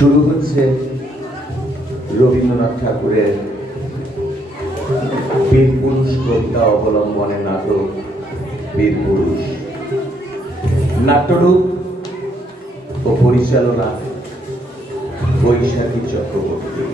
শুরু হচ্ছে রবীন্দ্রনাথ ঠাকুরের বীরপুরুষ কবিতা অবলম্বনে নাটক বীরপুরুষ। নাট্যরূপ ও পরিচালনা বৈশাখী চক্রবর্তী।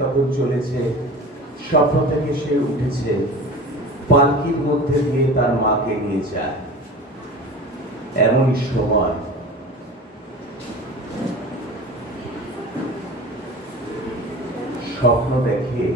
তখন চলেছে, স্বপ্ন থেকে সে উঠেছে, পালকির মধ্যে দিয়ে তার মাকে নিয়ে যায়। এমনই সময় স্বপ্ন দেখে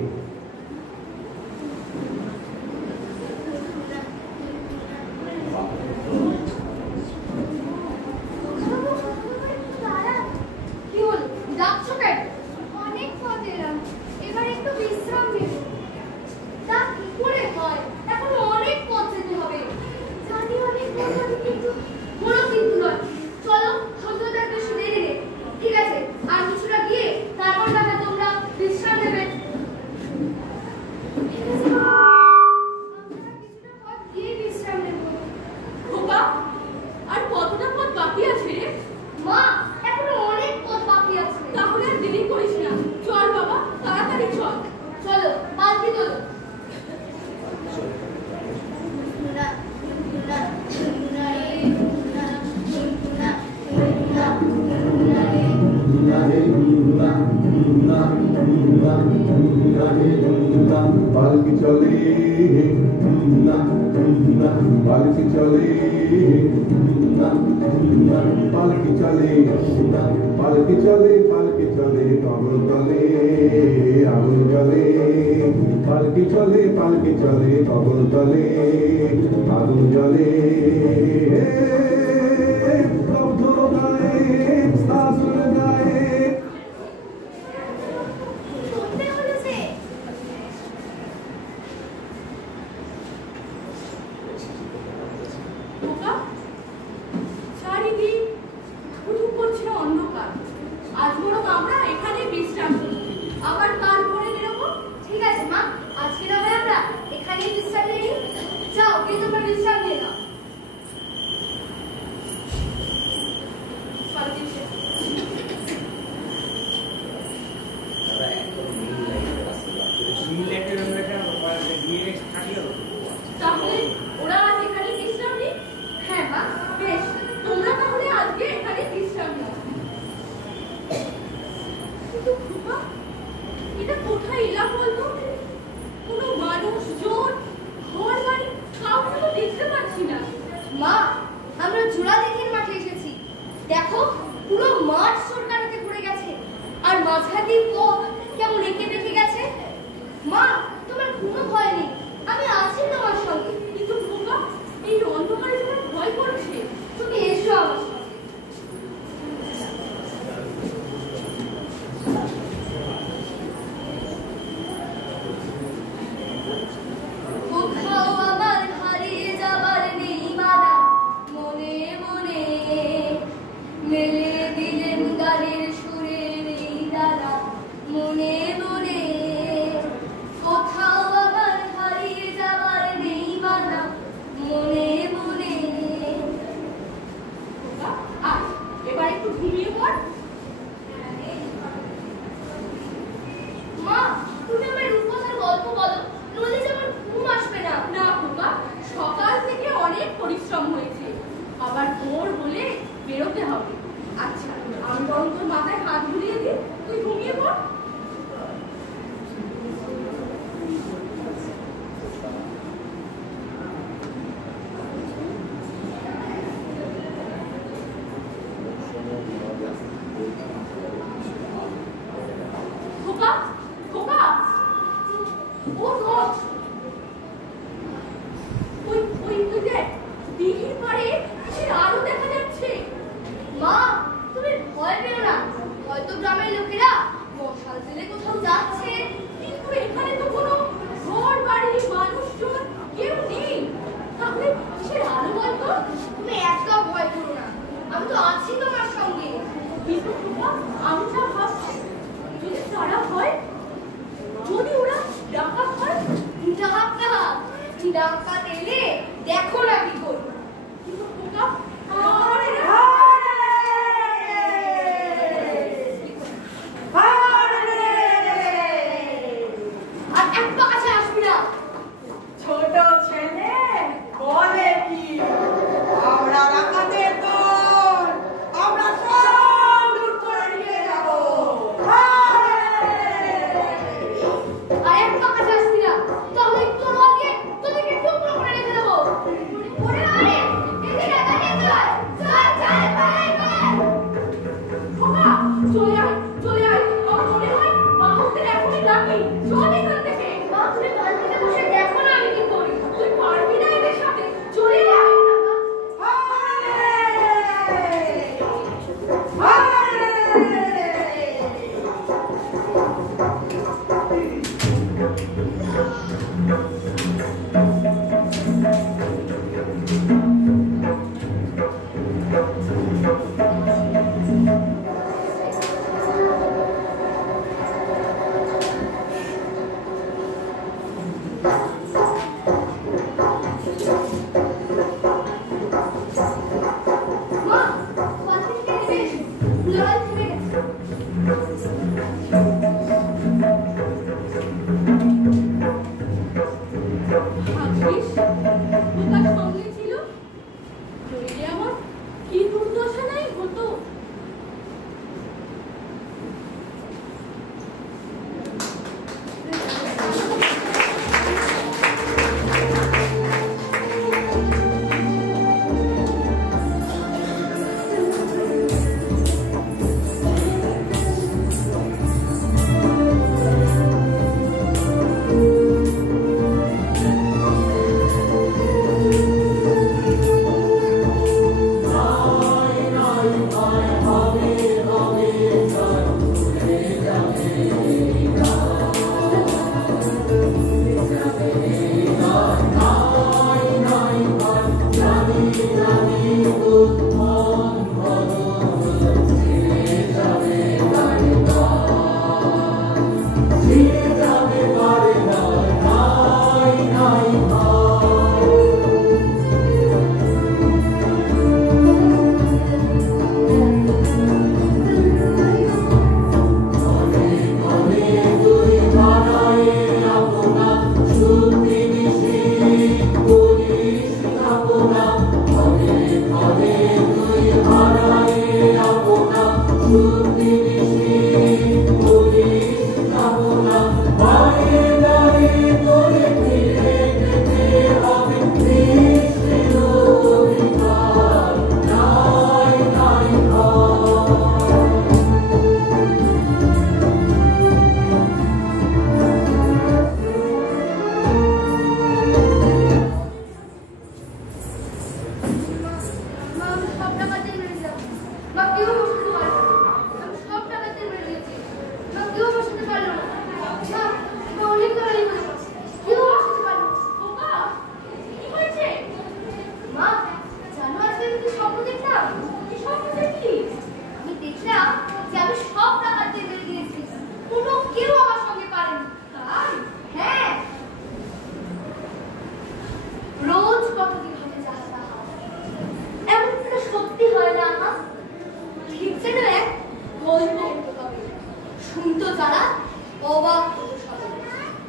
ও দশ ওই ওই ওই দেখ দিঘির পাড়ে কিসের আলো দেখা যাচ্ছে। মা তুমি ভয় পেও না, হয়তো গ্রামের লোকেরা মশাল জেলে কোথাও যাচ্ছে, কিন্তু এখানে তো কোনো ঘর বাড়ি মানুষজন কেউ নেই, তাহলে কিসের আলো বলতো? তুমি একদম ভয় করো না, আমি তো আছি তোমার সঙ্গে। কিন্তু আমি যা ভাবছি, যদি তারা হয়, যদি ওরা ডাকাত হয়, ডাকাত এলে দেখো না কি করবো। কিন্তু খোকা আর এক পা কাছে আসবি না। ছোট ছেলে বলে কি, আমরা ডাকাতের দল, আমরা সব লুট করে নিয়ে যাবো। আর এক পা কাছে আসবি না, তাহলে তোর আগে তোদেরকে টুকরো করে রেখে দেবো। ওরে আরে এদিকে ডাকাতে চল চল চল পালাই পালাই। খোকা চলে আয় চলে আয়, আমার মনে হয় বাহুদের এখনই ডাকি। চল এখান থেকে। মা তুমি বালতিতে বসে দেখো না আমি কি করি, তুই পারবি না এদের সাথে, চলে আয়। মা বালতিতে নেবে এসো, লড়াই থেমে গেছে। ভাগ্যিস খোকা সঙ্গে ছিল, নইলে আমার কি দুর্দশা নাই হতো।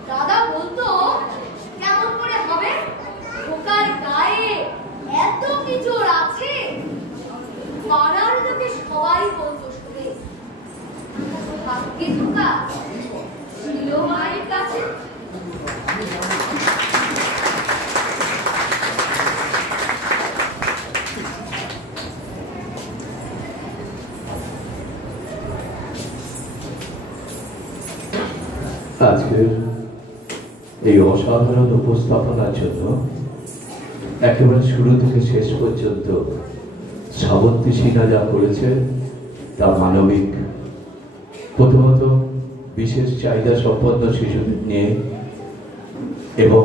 দাদা বলতো কেমন করে হবে, খোকার গায়ে এত কি জোর আছে, পাড়ার লোকে সবাই বলতো শুনে। ভাগ্যে খোকা ছিল মায়ের কাছে। আজকের এই অসাধারণ উপস্থাপনার জন্য একেবারে শুরু থেকে শেষ পর্যন্ত শ্রাবন্তী সিনহা যা করেছে তা মানবিক। প্রথমত বিশেষ চাহিদা সম্পন্ন শিশুদের নিয়ে এবং